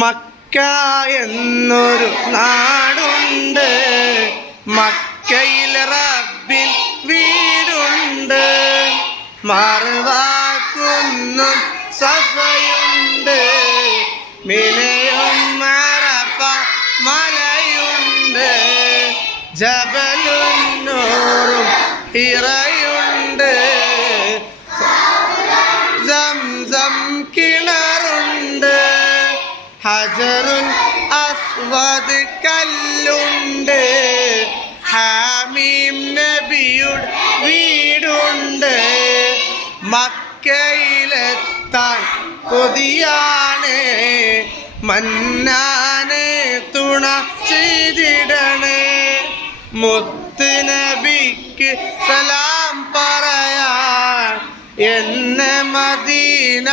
Mecca എന്നൊരു നാടുണ്ട്, മക്കയിൽ റബ്ബിൻ വീടുണ്ട്. മറുവാക്കുന്നും സഫയുണ്ട്, മിനയും അറഫ മലയുണ്ട്. ജബലും നൂറും ഹിറയുണ്ട്, സംസം കിണറുണ്ട്. ഹജറുൽ അസ്വദ് കല്ലുണ്ട്, ഹാമീം നബിയുടെ വീടുണ്ട്. മക്കയിലെത്താൻ കൊതിയാണ്, മന്നാനെ തുണ ചെയ്തിടണേ. മുത്ത് നബിക്ക് സലാം പറയാൻ എന്നെ മദീന